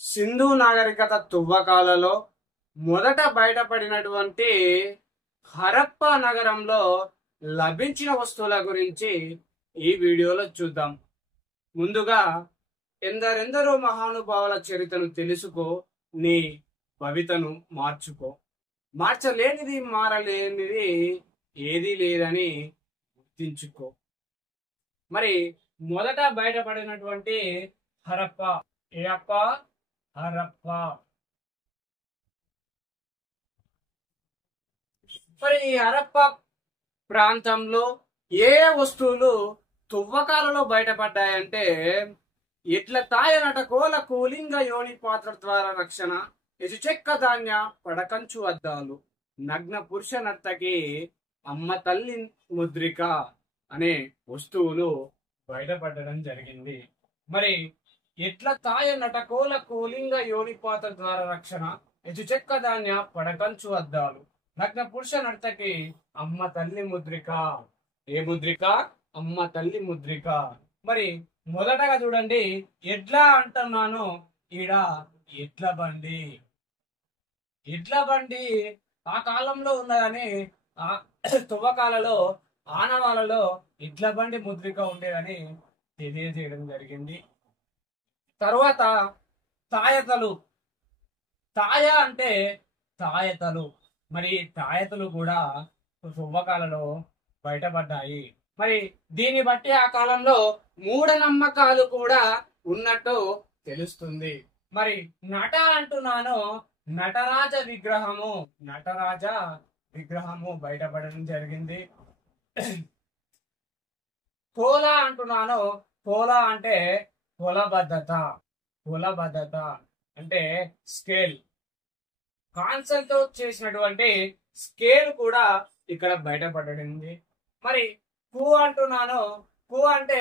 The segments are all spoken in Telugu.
సింధు నాగరికత తువ్వకాలలో మొదట బయటపడినటువంటి హరప్ప నగరంలో లభించిన వస్తువుల గురించి ఈ వీడియోలో చూద్దాం. ముందుగా ఎందరెందరో మహానుభావుల చరిత్రను తెలుసుకో, నీ భవితను మార్చుకో. మార్చలేనిది మారలేనిది ఏదీ లేదని గుర్తించుకో. మరి మొదట బయటపడినటువంటి హరప్ప ఏప్ప హరప్ప. మరి ఈ హరప్ప ప్రాంతంలో ఏ వస్తువులు తువ్వకాలలో బయటపడ్డాయంటే ఇట్ల తాయ నటకోల కూలింగ యోని పాత్ర ద్వారా రక్షణ, ఎజుచెక్క ధాన్య పడకంచు అద్దాలు, నగ్న పురుష నర్తకి అమ్మ తల్లి ముద్రిక అనే వస్తువులు బయటపడడం జరిగింది. మరి ఎట్ల తాయ నటకోల కూలింగ యోని పాత్ర ద్వారా రక్షణ, ఎజుచెక్క ధాన్య పడకంచు అద్దాలు, నగ్న పురుష నర్తకి అమ్మ తల్లి ముద్రిక. ఏ ముద్రిక? అమ్మ తల్లి ముద్రిక. మరి మొదటగా చూడండి, ఎడ్ల అంటున్నాను ఈడ ఎడ్ల బండి. ఎడ్ల బండి ఆ కాలంలో ఉన్నదని ఆ తువ్వకాలలో ఆనవాళ్ళలో ఎడ్ల బండి ముద్రిక ఉండేదని తెలియజేయడం జరిగింది. తరువాత తాయతలు. తాయ అంటే తాయతలు. మరి తాయతలు కూడా తువ్వకాలలో బయటపడ్డాయి. మరి దీన్ని బట్టి ఆ కాలంలో మూఢనమ్మకాలు కూడా ఉన్నట్టు తెలుస్తుంది. మరి నట అంటున్నాను, నటరాజ విగ్రహము. నటరాజ విగ్రహము బయటపడడం జరిగింది. కోల అంటున్నాను, కోల అంటే కొలబద్ధత. కొలబద్ధత అంటే స్కేల్. కాన్సల్ తో చేసినటువంటి స్కేల్ కూడా ఇక్కడ బయటపడింది. మరి కు అంటున్నాను, కు అంటే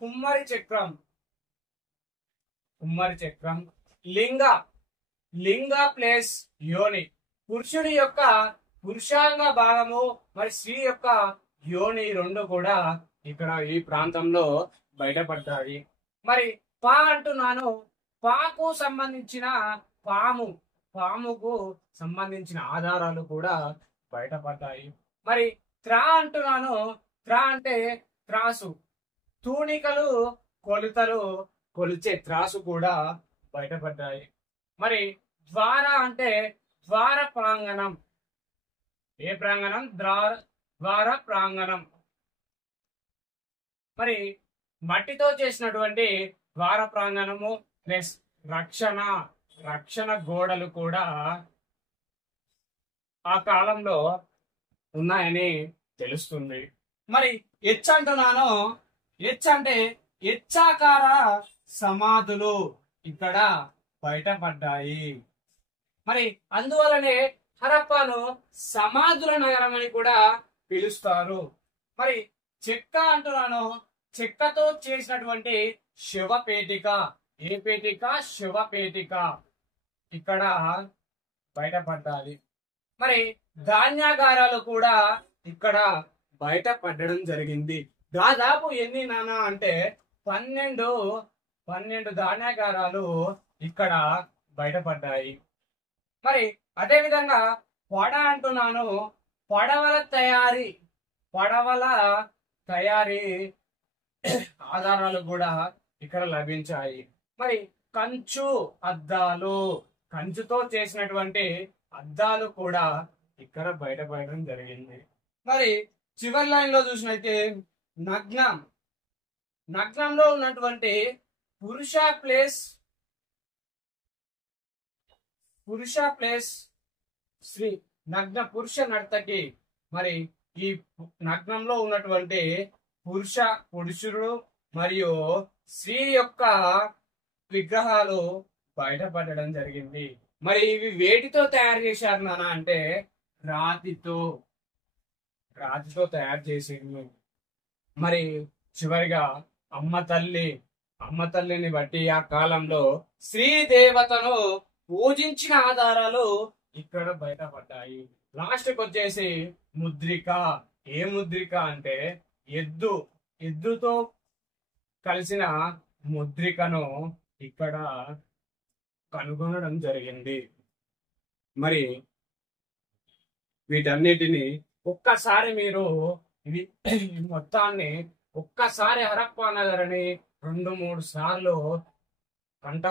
కుమ్మరి చక్రం. కుమ్మరి చక్రం. లింగ. లింగ ప్లేస్ యోని. పురుషుని యొక్క పురుషాంగ భాగము మరి స్త్రీ యొక్క యోని రెండు కూడా ఇక్కడ ఈ ప్రాంతంలో బయటపడ్డాయి. మరి పా అంటున్నాను, పాకు సంబంధించిన పాము. పాముకు సంబంధించిన ఆధారాలు కూడా బయటపడ్డాయి. మరి త్రా అంటున్నాను, త్రా అంటే త్రాసు. తూనికలు కొలతలు కొలిచే త్రాసు కూడా బయటపడ్డాయి. మరి ద్వార అంటే ద్వార ప్రాంగణం. ఏ ప్రాంగణం? ద్వార ప్రాంగణం. మరి మట్టితో చేసినటువంటి ద్వార ప్రాంగణము ప్లస్ రక్షణ. రక్షణ గోడలు కూడా ఆ కాలంలో ఉన్నాయని తెలుస్తుంది. మరి హెచ్ అంటున్నాను, హెచ్ అంటే హెచ్చాకార సమాధులు ఇక్కడ బయటపడ్డాయి. మరి అందువలనే హరప్పను సమాధుల నగరం అని కూడా పిలుస్తారు. మరి చెక్క అంటున్నాను, చెక్కతో చేసినటువంటి శవపేటిక. ఏ పేటిక? శవపేటిక ఇక్కడ బయటపడ్డాయి. మరి ధాన్యాగారాలు కూడా ఇక్కడ బయటపడడం జరిగింది. దాదాపు ఎన్ని నానా అంటే 12 ధాన్యాగారాలు ఇక్కడ బయటపడ్డాయి. మరి అదే విధంగా పడ అంటున్నాను, పడవల తయారీ. పడవల తయారీ ఆధారాలు కూడా ఇక్కడ లభించాయి. మరి కంచు అద్దాలు. కంచుతో చేసినటువంటి అద్దాలు కూడా ఇక్కడ బయటపడడం జరిగింది. మరి చివరి లైన్ లో చూసినైతే నగ్నం. నగ్నంలో ఉన్నటువంటి పురుష ప్లేస్ స్త్రీ. నగ్న పురుష నర్తకి. మరి ఈ నగ్నంలో ఉన్నటువంటి పురుషుడు మరియు స్త్రీ యొక్క విగ్రహాలు బయటపడడం జరిగింది. మరి ఇవి వేటితో తయారు చేశారు నాన్న అంటే రాతితో తయారు చేసింది. మరి చివరిగా అమ్మ తల్లిని బట్టి ఆ కాలంలో స్త్రీ దేవతను పూజించిన ఆధారాలు ఇక్కడ బయటపడ్డాయి. లాస్ట్కి వచ్చేసి ముద్రిక. ఏ ముద్రిక అంటే ఎద్దుతో కలిసిన ముద్రికను ఇక్కడ కనుగొనడం జరిగింది. మరి వీటన్నిటిని ఒక్కసారి మీరు ఇది మొత్తాన్ని ఒక్కసారి హరప్పా నగర్ని 2-3 సార్లు కంట